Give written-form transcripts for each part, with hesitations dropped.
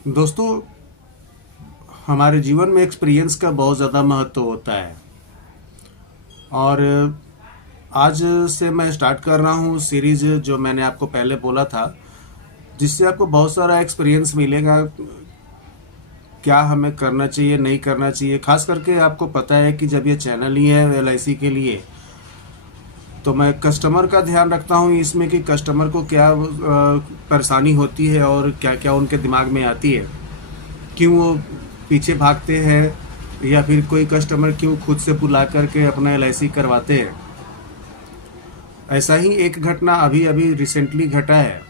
दोस्तों, हमारे जीवन में एक्सपीरियंस का बहुत ज़्यादा महत्व होता है। और आज से मैं स्टार्ट कर रहा हूँ सीरीज़, जो मैंने आपको पहले बोला था, जिससे आपको बहुत सारा एक्सपीरियंस मिलेगा। क्या हमें करना चाहिए, नहीं करना चाहिए। खास करके आपको पता है कि जब ये चैनल ही है LIC के लिए, तो मैं कस्टमर का ध्यान रखता हूँ इसमें कि कस्टमर को क्या परेशानी होती है और क्या क्या उनके दिमाग में आती है, क्यों वो पीछे भागते हैं, या फिर कोई कस्टमर क्यों खुद से बुला करके अपना LIC करवाते हैं। ऐसा ही एक घटना अभी अभी रिसेंटली घटा है।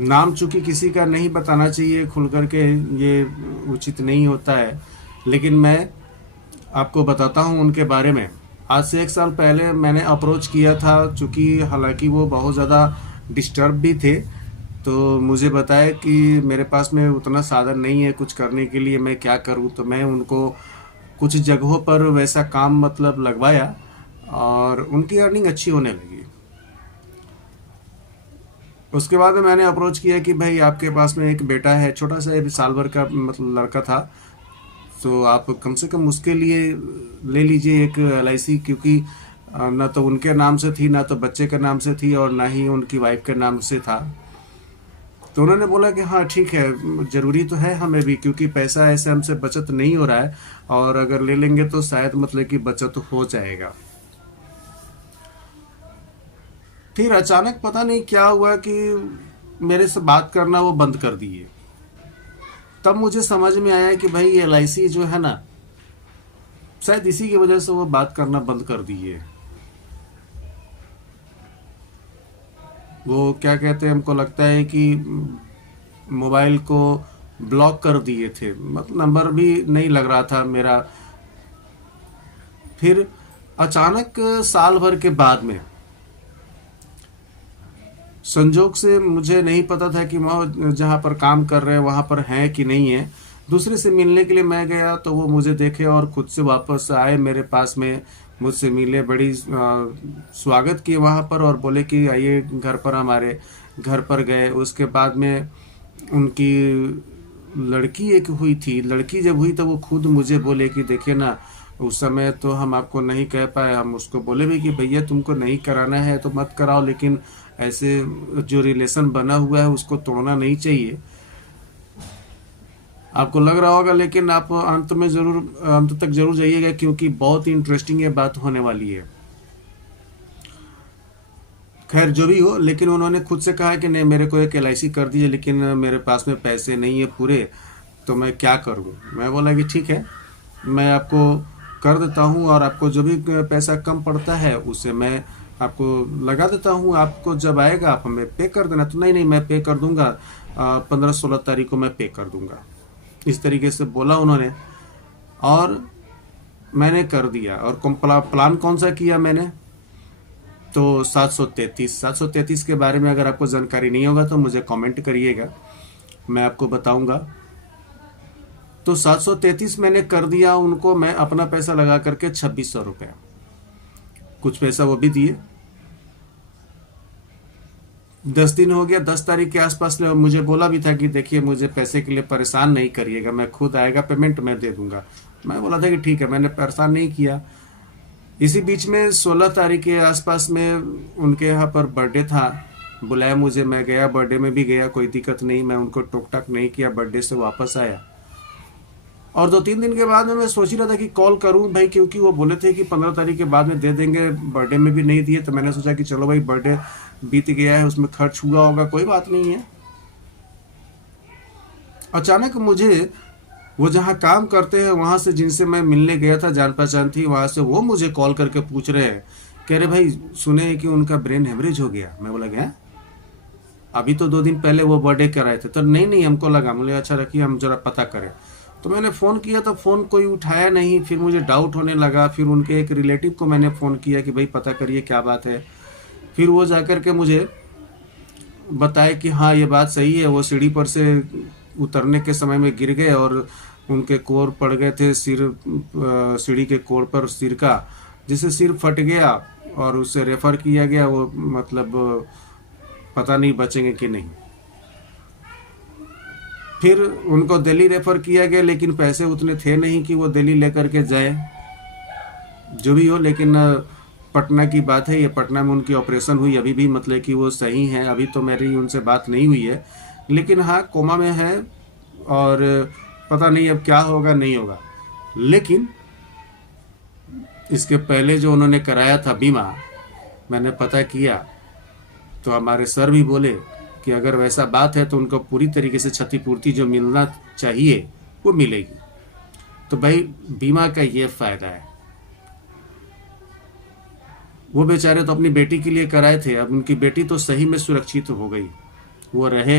नाम चूंकि किसी का नहीं बताना चाहिए खुल करके, ये उचित नहीं होता है, लेकिन मैं आपको बताता हूँ उनके बारे में। आज से 1 साल पहले मैंने अप्रोच किया था, चूँकि हालांकि वो बहुत ज़्यादा डिस्टर्ब भी थे। तो मुझे बताया कि मेरे पास में उतना साधन नहीं है कुछ करने के लिए, मैं क्या करूँ। तो मैं उनको कुछ जगहों पर वैसा काम मतलब लगवाया, और उनकी अर्निंग अच्छी होने लगी। उसके बाद में मैंने अप्रोच किया कि भाई, आपके पास में एक बेटा है, छोटा सा अभी साल भर का मतलब लड़का था, तो आप कम से कम उसके लिए ले लीजिए एक LIC, क्योंकि ना तो उनके नाम से थी, ना तो बच्चे के नाम से थी, और ना ही उनकी वाइफ के नाम से था। तो उन्होंने बोला कि हाँ ठीक है, ज़रूरी तो है हमें भी, क्योंकि पैसा ऐसे हमसे बचत नहीं हो रहा है, और अगर ले लेंगे तो शायद मतलब कि बचत हो जाएगा। फिर अचानक पता नहीं क्या हुआ कि मेरे से बात करना वो बंद कर दिए। तब मुझे समझ में आया कि भाई ये LIC जो है ना, शायद इसी की वजह से वो बात करना बंद कर दिए। वो क्या कहते हैं, हमको लगता है कि मोबाइल को ब्लॉक कर दिए थे, मतलब नंबर भी नहीं लग रहा था मेरा। फिर अचानक साल भर के बाद में, संजोग से मुझे नहीं पता था कि वो जहाँ पर काम कर रहे हैं वहाँ पर हैं कि नहीं है, दूसरे से मिलने के लिए मैं गया, तो वो मुझे देखे और खुद से वापस आए मेरे पास में, मुझसे मिले, बड़ी स्वागत किए वहाँ पर, और बोले कि आइए घर पर, हमारे घर पर गए। उसके बाद में उनकी लड़की एक हुई थी। लड़की जब हुई तो वो खुद मुझे बोले कि देखिए ना, उस समय तो हम आपको नहीं कह पाए, हम उसको बोले भी कि भैया तुमको नहीं कराना है तो मत कराओ, लेकिन ऐसे जो रिलेशन बना हुआ है उसको तोड़ना नहीं चाहिए। आपको लग रहा होगा, लेकिन आप अंत में ज़रूर, अंत तक ज़रूर जाइएगा, क्योंकि बहुत ही इंटरेस्टिंग ये बात होने वाली है। खैर जो भी हो, लेकिन उन्होंने खुद से कहा कि नहीं, मेरे को एक LIC कर दीजिए, लेकिन मेरे पास में पैसे नहीं है पूरे, तो मैं क्या करूं। मैं बोला कि ठीक है, मैं आपको कर देता हूं, और आपको जो भी पैसा कम पड़ता है उसे मैं आपको लगा देता हूं। आपको जब आएगा आप हमें पे कर देना। तो नहीं नहीं, मैं पे कर दूंगा, 15-16 तारीख को मैं पे कर दूंगा, इस तरीके से बोला उन्होंने। और मैंने कर दिया। और प्लान कौन सा किया मैंने, तो 733 के बारे में अगर आपको जानकारी नहीं होगा तो मुझे कमेंट करिएगा, मैं आपको बताऊंगा। तो 733 मैंने कर दिया उनको। मैं अपना पैसा लगा करके 2600 रुपये, कुछ पैसा वो भी दिए। 10 दिन हो गया, 10 तारीख के आसपास मुझे बोला भी था कि देखिए, मुझे पैसे के लिए परेशान नहीं करिएगा, मैं खुद आएगा पेमेंट मैं दे दूंगा। मैं बोला था कि ठीक है, मैंने परेशान नहीं किया। इसी बीच में 16 तारीख के आसपास में उनके यहाँ पर बर्थडे था, बुलाया मुझे, मैं गया, बर्थडे में भी गया, कोई दिक्कत नहीं, मैं उनको टोक टाक नहीं किया, बर्थडे से वापस आया। और 2-3 दिन के बाद में मैं सोच ही रहा था कि कॉल करूं भाई, क्योंकि वो बोले थे कि 15 तारीख के बाद में दे देंगे, बर्थडे में भी नहीं दिए। तो मैंने सोचा कि चलो भाई, बर्थडे बीत गया है, उसमें खर्च हुआ होगा, कोई बात नहीं है। अचानक मुझे, वो जहाँ काम करते हैं वहाँ से, जिनसे मैं मिलने गया था, जान पहचान थी, वहाँ से वो मुझे कॉल करके पूछ रहे हैं, कह रहे भाई सुने हैं कि उनका ब्रेन हेमरेज हो गया। मैं बोला गया, अभी तो 2 दिन पहले वो बर्थडे कराए थे। तो नहीं नहीं, हमको लगा, बोले अच्छा रखिए, हम जरा पता करें। तो मैंने फ़ोन किया तो फ़ोन कोई उठाया नहीं। फिर मुझे डाउट होने लगा। फिर उनके एक रिलेटिव को मैंने फ़ोन किया कि भाई पता करिए क्या बात है। फिर वो जाकर के मुझे बताया कि हाँ ये बात सही है, वो सीढ़ी पर से उतरने के समय में गिर गए, और उनके कोर पड़ गए थे सिर, सीढ़ी के कोर पर सिर का, जिससे सिर फट गया, और उसे रेफ़र किया गया। वो मतलब पता नहीं बचेंगे कि नहीं। फिर उनको दिल्ली रेफ़र किया गया, लेकिन पैसे उतने थे नहीं कि वो दिल्ली लेकर के जाए। जो भी हो, लेकिन पटना की बात है, ये पटना में उनकी ऑपरेशन हुई, अभी भी मतलब कि वो सही हैं। अभी तो मेरी उनसे बात नहीं हुई है, लेकिन हाँ कोमा में है और पता नहीं अब क्या होगा नहीं होगा। लेकिन इसके पहले जो उन्होंने कराया था बीमा, मैंने पता किया तो हमारे सर भी बोले कि अगर वैसा बात है तो उनको पूरी तरीके से क्षतिपूर्ति जो मिलना चाहिए वो मिलेगी। तो भाई बीमा का ये फ़ायदा है। वो बेचारे तो अपनी बेटी के लिए कराए थे, अब उनकी बेटी तो सही में सुरक्षित हो गई, वो रहे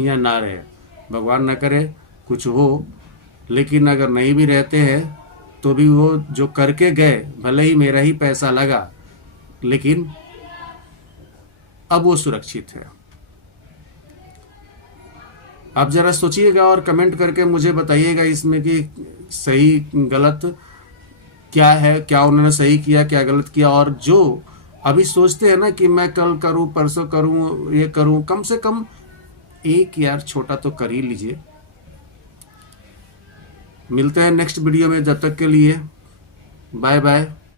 या ना रहे, भगवान ना करे कुछ हो। लेकिन अगर नहीं भी रहते हैं तो भी वो जो करके गए, भले ही मेरा ही पैसा लगा, लेकिन अब वो सुरक्षित है। आप ज़रा सोचिएगा और कमेंट करके मुझे बताइएगा इसमें कि सही गलत क्या है, क्या उन्होंने सही किया, क्या गलत किया। और जो अभी सोचते हैं ना कि मैं कल करूं, परसों करूं, ये करूं, कम से कम एक यार छोटा तो कर ही लीजिए। मिलते हैं नेक्स्ट वीडियो में, जब तक के लिए बाय बाय।